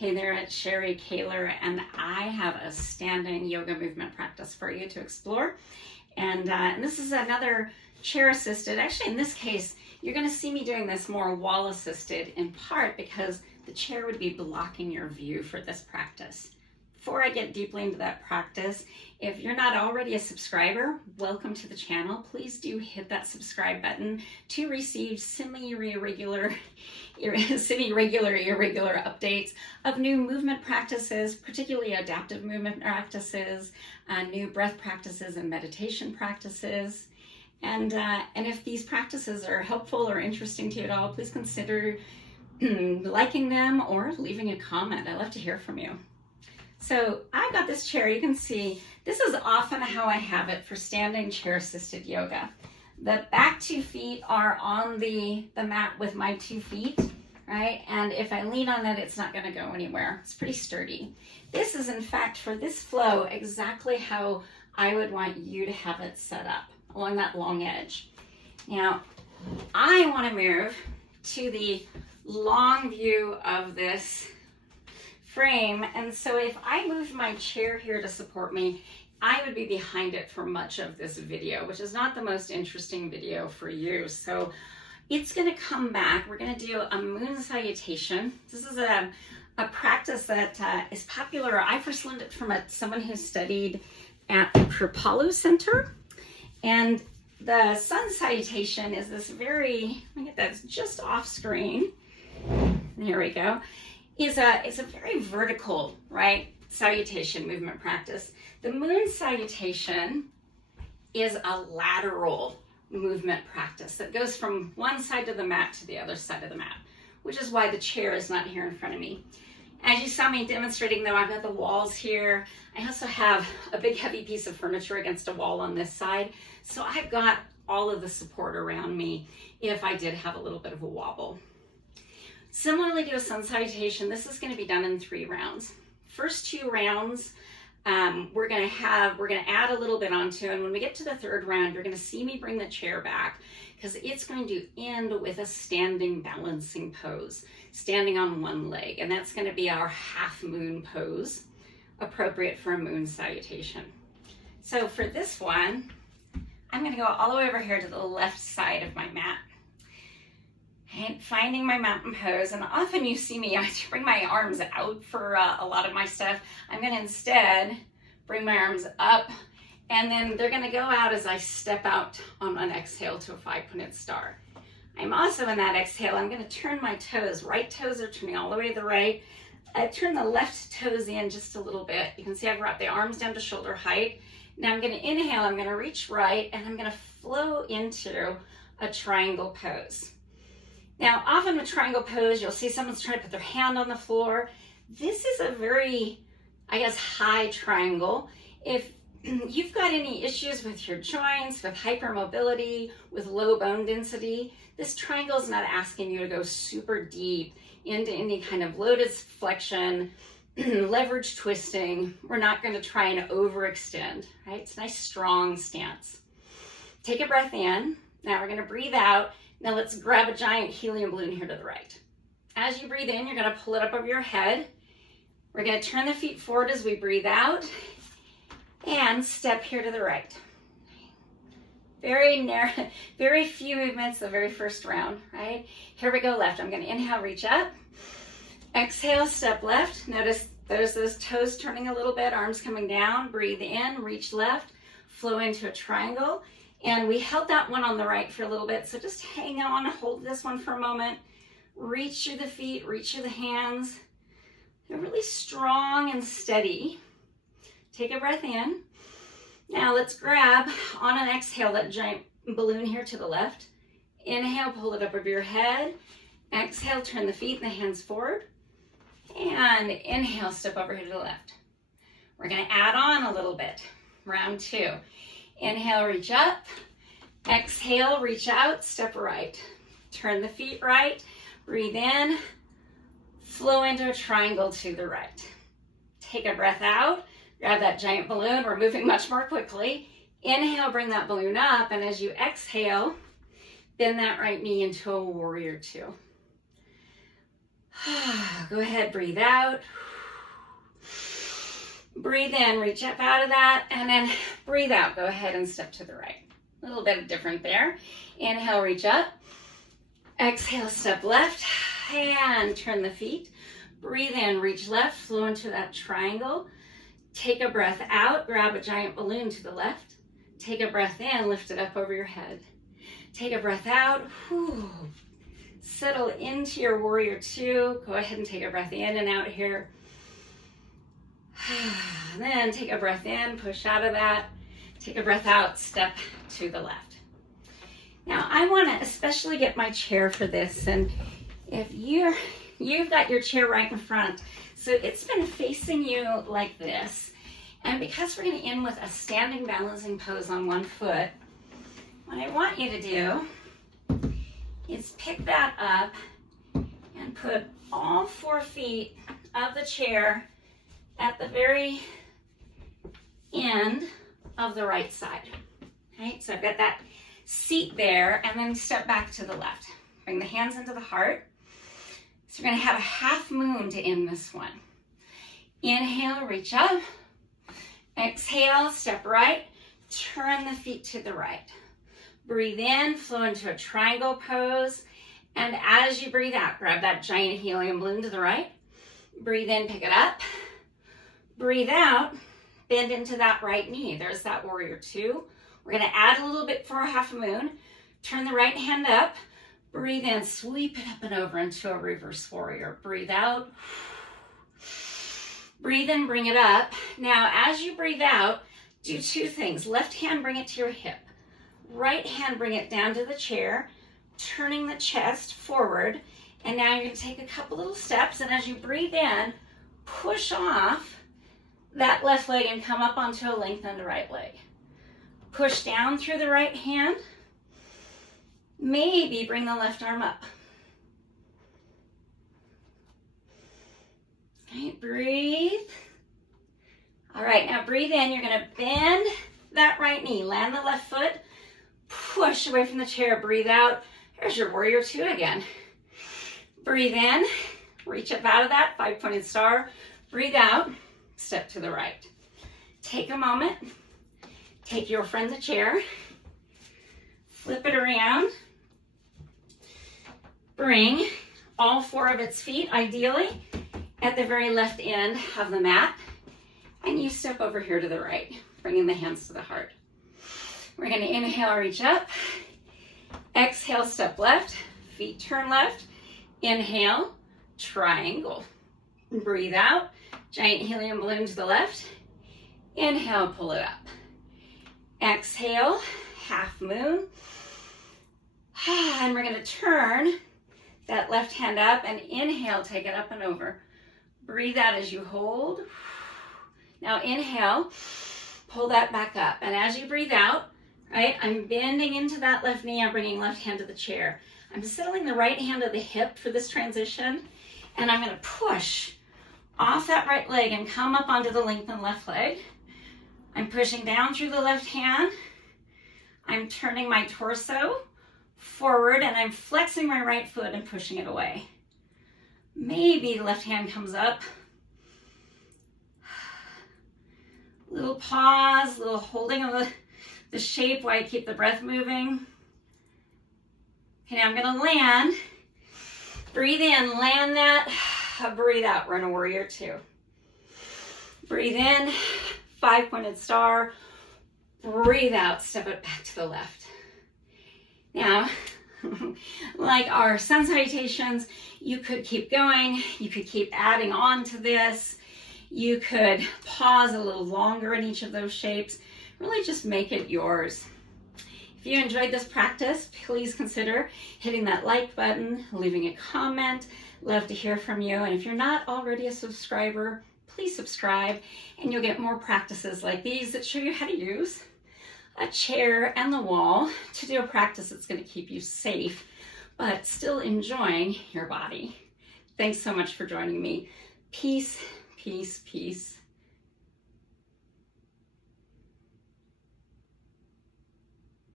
Hey there, it's Sherry Kaler, and I have a standing yoga movement practice for you to explore. And this is another chair-assisted. Actually, in this case, you're going to see me doing this more wall-assisted, in part because the chair would be blocking your view for this practice. Before I get deeply into that practice, if you're not already a subscriber, welcome to the channel. Please do hit that subscribe button to receive semi-regular updates of new movement practices, particularly adaptive movement practices, new breath practices and meditation practices. And if these practices are helpful or interesting to you at all, please consider liking them or leaving a comment. I'd love to hear from you. So I've got this chair. You can see this is often how I have it for standing chair-assisted yoga. The back 2 feet are on the mat with my 2 feet, right? And if I lean on it, it's not going to go anywhere. It's pretty sturdy. This is, in fact, for this flow, exactly how I would want you to have it set up, along that long edge. Now, I want to move to the long view of this frame, and so if I moved my chair here to support me, I would be behind it for much of this video, which is not the most interesting video for you. So it's going to come back. We're going to do a moon salutation. This is a practice that is popular. I first learned it from someone who studied at the Kripalu Center, and the sun salutation is this very, let me get that just off screen. There we go. It's a very vertical, right, salutation movement practice. The moon salutation is a lateral movement practice that goes from one side of the mat to the other side of the mat, which is why the chair is not here in front of me. As you saw me demonstrating, though, I've got the walls here. I also have a big heavy piece of furniture against a wall on this side. So I've got all of the support around me if I did have a little bit of a wobble. Similarly to a sun salutation, this is going to be done in 3 rounds. First 2 rounds, we're going to add a little bit onto, and when we get to the 3rd round, you're going to see me bring the chair back because it's going to end with a standing balancing pose, standing on one leg, and that's going to be our half moon pose, appropriate for a moon salutation. So for this one, I'm going to go all the way over here to the left side of my mat. And finding my mountain pose, and often you see me, I bring my arms out for a lot of my stuff. I'm going to instead bring my arms up, and then they're going to go out as I step out on an exhale to a 5-pointed star. I'm also in that exhale, I'm going to turn my toes. Right toes are turning all the way to the right. I turn the left toes in just a little bit. You can see I've brought the arms down to shoulder height. Now I'm going to inhale, I'm going to reach right, and I'm going to flow into a triangle pose. Now, often with triangle pose, you'll see someone's trying to put their hand on the floor. This is a very, high triangle. If you've got any issues with your joints, with hypermobility, with low bone density, this triangle is not asking you to go super deep into any kind of lotus flexion, leverage twisting. We're not going to try and overextend, right? It's a nice strong stance. Take a breath in. Now we're going to breathe out. Now let's grab a giant helium balloon here to the right. As you breathe in, you're going to pull it up over your head. We're going to turn the feet forward as we breathe out and step here to the right. Very narrow, very few movements the very first round, right? Here we go left. I'm going to inhale, reach up. Exhale, step left. Notice there's those toes turning a little bit, arms coming down. Breathe in, reach left, flow into a triangle. And we held that one on the right for a little bit, so just hang on, hold this one for a moment. Reach through the feet, reach through the hands. They're really strong and steady. Take a breath in. Now let's grab, on an exhale, that giant balloon here to the left. Inhale, pull it up over your head. Exhale, turn the feet and the hands forward. And inhale, step over here to the left. We're going to add on a little bit. Round 2. Inhale, reach up. Exhale, reach out, step right. Turn the feet right. Breathe in. Flow into a triangle to the right. Take a breath out. Grab that giant balloon. We're moving much more quickly. Inhale, bring that balloon up. And as you exhale, bend that right knee into a warrior 2. Go ahead, breathe out. Breathe in, reach up out of that, and then breathe out. Go ahead and step to the right. A little bit different there. Inhale, reach up. Exhale, step left, and turn the feet. Breathe in, reach left, flow into that triangle. Take a breath out, grab a giant balloon to the left. Take a breath in, lift it up over your head. Take a breath out. Whew. Settle into your warrior two. Go ahead and take a breath in and out here. Then take a breath in, push out of that. Take a breath out, step to the left. Now I want to especially get my chair for this, and if you've got your chair right in front, so it's been facing you like this, and because we're going to end with a standing balancing pose on one foot, what I want you to do is pick that up and put all 4 feet of the chair at the very end of the right side. Okay, so I've got that seat there, and then step back to the left. Bring the hands into the heart. So we're going to have a half moon to end this one. Inhale, reach up. Exhale, step right. Turn the feet to the right. Breathe in, flow into a triangle pose. And as you breathe out, grab that giant helium balloon to the right. Breathe in, pick it up. Breathe out, bend into that right knee. There's that warrior two. We're going to add a little bit for a half moon. Turn the right hand up. Breathe in, sweep it up and over into a reverse warrior. Breathe out. Breathe in, bring it up. Now, as you breathe out, do 2 things. Left hand, bring it to your hip. Right hand, bring it down to the chair, turning the chest forward. And now you're going to take a couple little steps. And as you breathe in, push off that left leg and come up onto a lengthened right leg. Push down through the right hand. Maybe bring the left arm up. Okay, breathe. All right, now breathe in. You're going to bend that right knee. Land the left foot. Push away from the chair. Breathe out. There's your warrior two again. Breathe in. Reach up out of that 5-pointed star. Breathe out. Step to the right. Take a moment. Take your friend the chair. Flip it around. Bring all 4 of its feet, ideally, at the very left end of the mat. And you step over here to the right, bringing the hands to the heart. We're going to inhale, reach up. Exhale, step left. Feet turn left. Inhale, triangle. Breathe out. Giant helium balloon to the left. Inhale, pull it up. Exhale, half moon. And we're going to turn that left hand up and inhale, take it up and over. Breathe out as you hold. Now inhale, pull that back up. And as you breathe out, right, I'm bending into that left knee. I'm bringing left hand to the chair. I'm settling the right hand to the hip for this transition. And I'm going to push off that right leg and come up onto the lengthened left leg. I'm pushing down through the left hand. I'm turning my torso forward and I'm flexing my right foot and pushing it away. Maybe the left hand comes up. Little pause, little holding of the shape while I keep the breath moving. Okay, now I'm going to land. Breathe in, land that. Breathe out, run a warrior two. Breathe in, 5-pointed star. Breathe out, step it back to the left. Now, like our sun salutations, you could keep going. You could keep adding on to this. You could pause a little longer in each of those shapes. Really just make it yours. If you enjoyed this practice, please consider hitting that like button, leaving a comment. Love to hear from you. And if you're not already a subscriber, please subscribe and you'll get more practices like these that show you how to use a chair and the wall to do a practice that's going to keep you safe, but still enjoying your body. Thanks so much for joining me. Peace, peace, peace.